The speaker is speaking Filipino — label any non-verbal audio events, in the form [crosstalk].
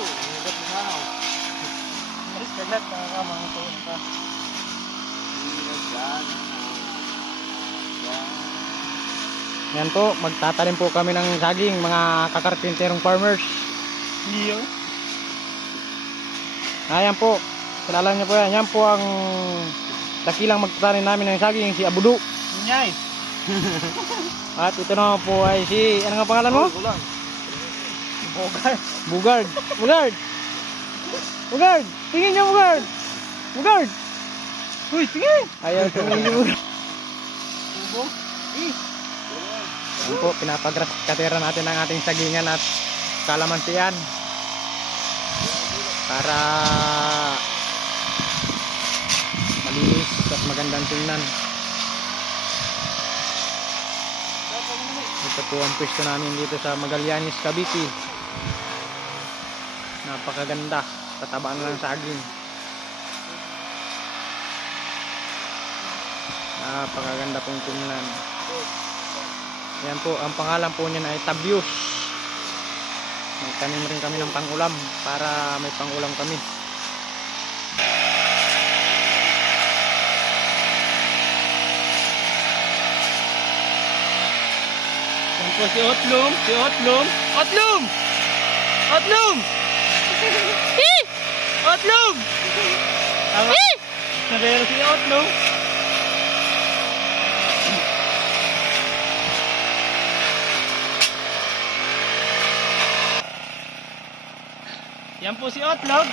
Ugat mo na ako. Maris kagat na ka mga tuwan ka. Yan po, magtatanim po kami ng saging mga kakarpinterong farmers. Iyo. Ayan po, kilala niyo po yan. Yan po ang dakilang magtatanim namin ng saging, si Abudu. Nyay. At ito naman po ay si, ano nga pangalan mo? Kulang. Bugard. Bugard. Bugard. Bugard. Tingin niyo Bugard. Bugard. Uy, tingin. Ayaw tingin niyo Bugard. Tubo. Eh. Yan po, pinapagkatira natin ang ating sagingan at kalamansian. Para malinis at magandang tingnan. Ito po ang pwesto namin dito sa Magallanes, Cavite. Napakaganda. Tatabaan lang saging. Napakaganda pong tingnan. Yan po, ang pangalan po niyan ay Tabius. Nagtanim rin kami ng pangulam para may pangulam kami. Yan po si Otlum. Si Otlum. Otlum! Otlum! Eh! [laughs] Otlum! Tama. Nabero si Otlum. Yan po si Otlog.